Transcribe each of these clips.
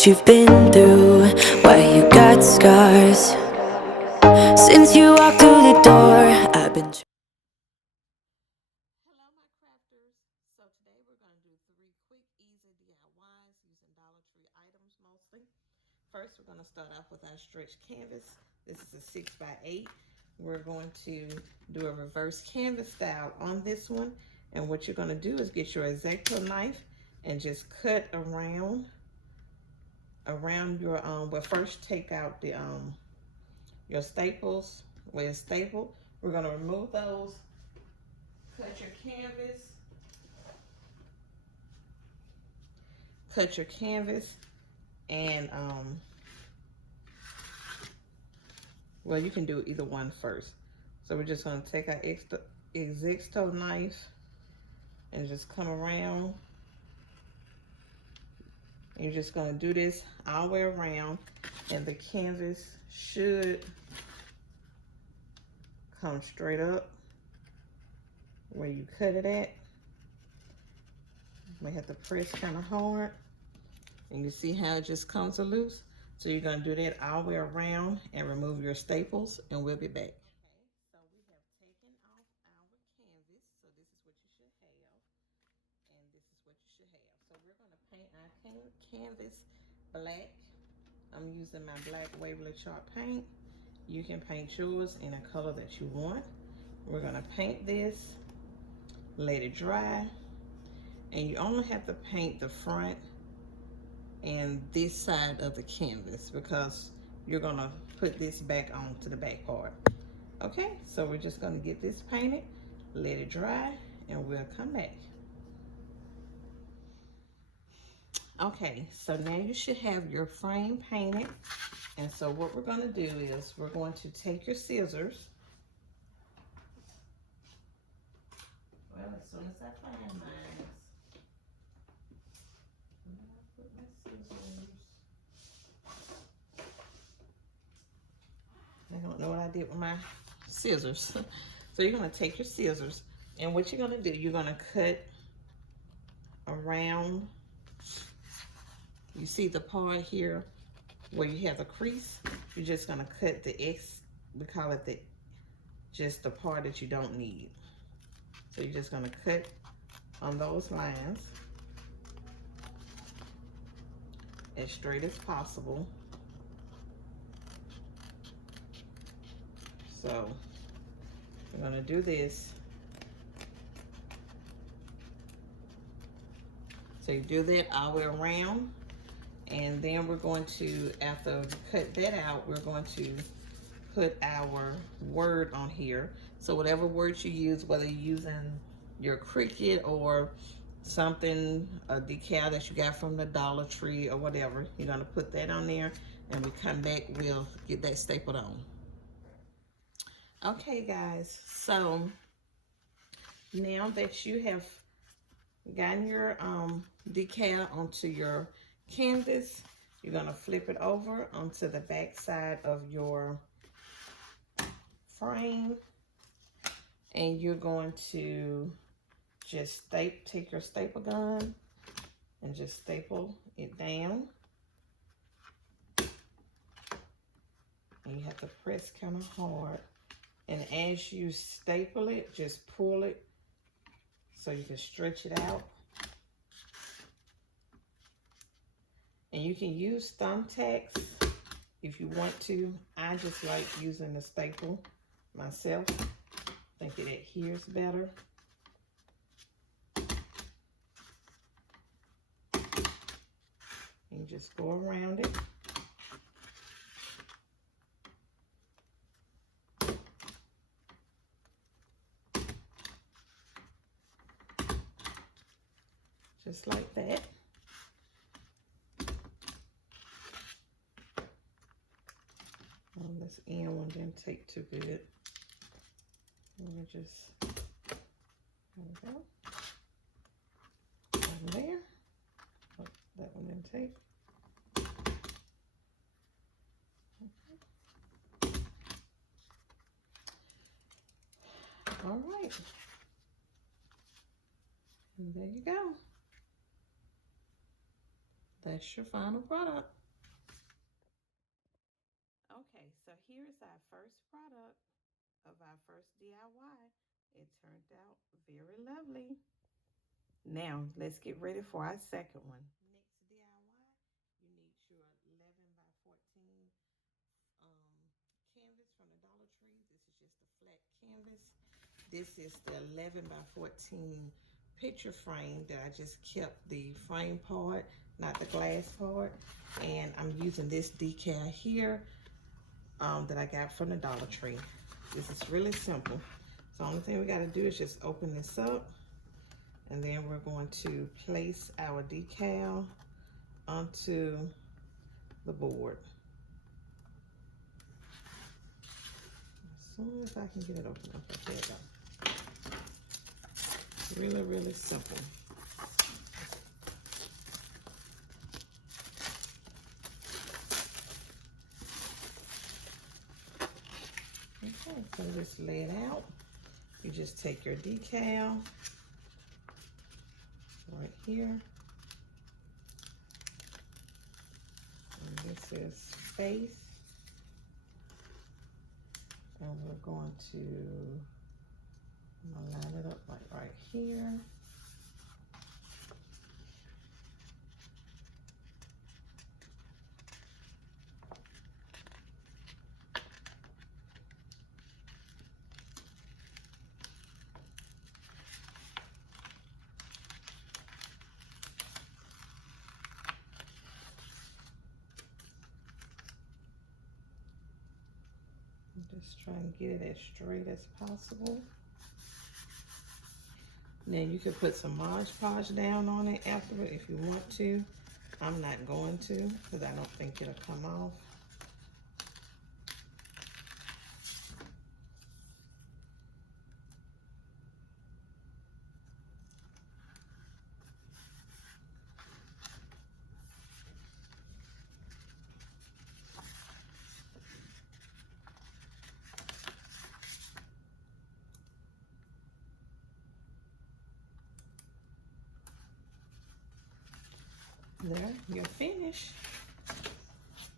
what you've been through, why you got scars. Since you walked through the door, I've been Hello, my crafters. So today we're going to do 3 quick, easy DIYs using Dollar Tree items mostly. First, we're going to start off with our stretch canvas. This is a 6x8. We're going to do a reverse canvas style on this one. And what you're going to do is get your X-Acto knife and just cut around your well, first take out the your staples where it's stapled. We're going to remove those. Cut your canvas and well, you can do either one first. So we're just going to take our X-Acto knife and just come around. And you're just going to do this all the way around, and the canvas should come straight up where you cut it at. You may have to press kind of hard, and you see how it just comes loose. So you're going to do that all the way around and remove your staples, and we'll be back. Okay, so we have taken off our canvas. So this is what you should have, and this is what you should have. So we're going to paint our canvas black. I'm using my black Waverly chalk paint. You can paint yours in a color that you want. We're going to paint this, let it dry, and you only have to paint the front and this side of the canvas because you're going to put this back on to the back part. Okay, so we're just going to get this painted, let it dry, and we'll come back. Okay, so now you should have your frame painted. And so what we're going to do is we're going to take your scissors. Well, as soon as I find mine, put my scissors. I don't know what I did with my scissors. So you're going to take your scissors, and what you're going to do, you're going to cut around. You see the part here where you have the crease? You're just going to cut the X, we call it just the part that you don't need. So you're just going to cut on those lines as straight as possible. So I'm going to do this. So you do that all the way around, and then we're going to, after we cut that out, we're going to put our word on here. So whatever words you use, whether you're using your Cricut or something, a decal that you got from the Dollar Tree or whatever, you're going to put that on there, and we come back, we'll get that stapled on. Okay, guys, so now that you have gotten your decal onto your canvas, you're going to flip it over onto the back side of your frame, and you're going to just take your staple gun and just staple it down. And you have to press kind of hard. And as you staple it, just pull it so you can stretch it out. And you can use thumbtacks if you want to. I just like using the staple myself. I think it adheres better. And just go around it. Just like that. This end one didn't take too good. Let me just, there we go. One there. Oh, that one didn't take. Okay. All right. And there you go. that's your final product. Okay, so here's our first product of our first DIY. It turned out very lovely. Now, let's get ready for our second one. Next DIY, you need your 11 by 14 canvas from the Dollar Tree. This is just a flat canvas. This is the 11 by 14 picture frame that I just kept the frame part, not the glass part. And I'm using this decal here that I got from the Dollar Tree. This is really simple. So the only thing we got to do is just open this up, and then we're going to place our decal onto the board. As soon as I can get it open up, there we go. Really, really simple. Okay, so just lay it out. You just take your decal right here. And this is face. And we're going to line it up like right here. Just try and get it as straight as possible. Now you can put some Mod Podge down on it afterward if you want to. I'm not going to because I don't think it'll come off. There, you're finished.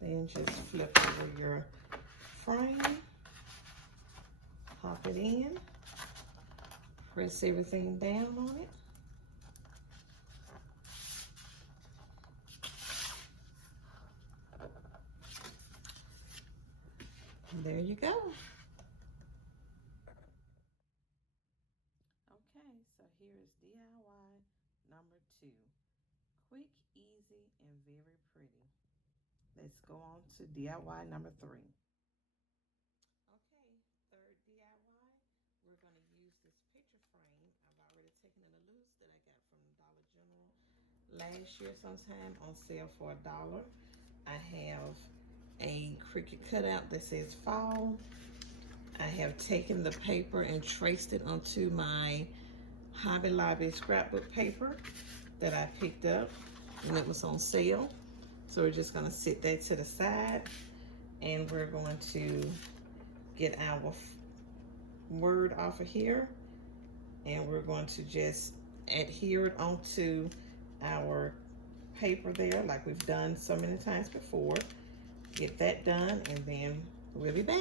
Then just flip over your frame, pop it in, press everything down on it. And there you go. Okay, so here is DIY number 2. Quick, easy, and very pretty. Let's go on to DIY number 3. Okay, third DIY, we're going to use this picture frame. I've already taken it loose that I got from Dollar General last year sometime on sale for $1. I have a Cricut cutout that says fall. I have taken the paper and traced it onto my Hobby Lobby scrapbook paper that I picked up and it was on sale. So we're just gonna sit that to the side and we're going to get our word off of here and we're going to just adhere it onto our paper there like we've done so many times before. Get that done and then we'll be back.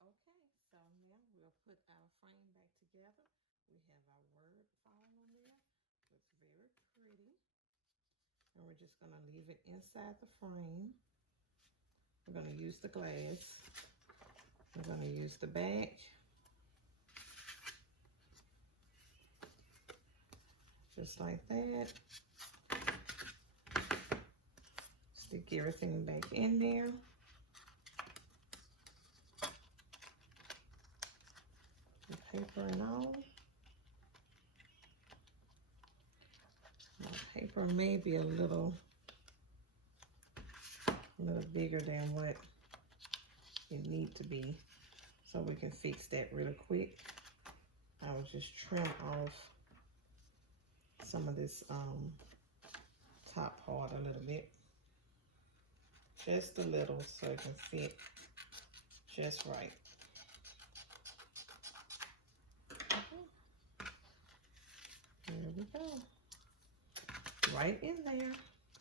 Okay, so now we'll put our frame back together. We have our word fall on there. Looks very pretty. And we're just gonna leave it inside the frame. We're gonna use the glass. We're gonna use the back. Just like that. Stick everything back in there. The paper and all. My paper may be a little bigger than what it needs to be, so we can fix that really quick. I will just trim off some of this top part a little bit, just a little, so it can fit just right. There we go. right in there.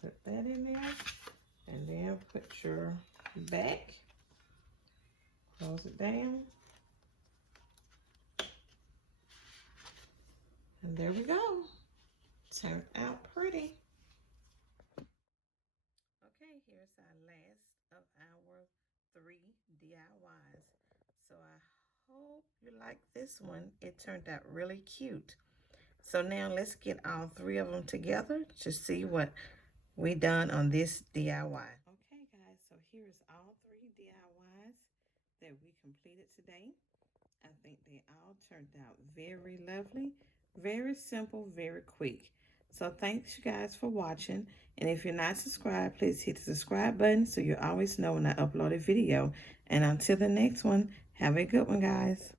Put that in there. And then put your back. Close it down. And there we go. Turned out pretty. Okay, here's our last of our 3 DIYs. So I hope you like this one. It turned out really cute. So now let's get all 3 of them together to see what we done on this DIY. Okay guys, so here's all 3 DIYs that we completed today. I think they all turned out very lovely, very simple, very quick. So thanks you guys for watching. And if you're not subscribed, please hit the subscribe button so you always know when I upload a video. And until the next one, have a good one, guys.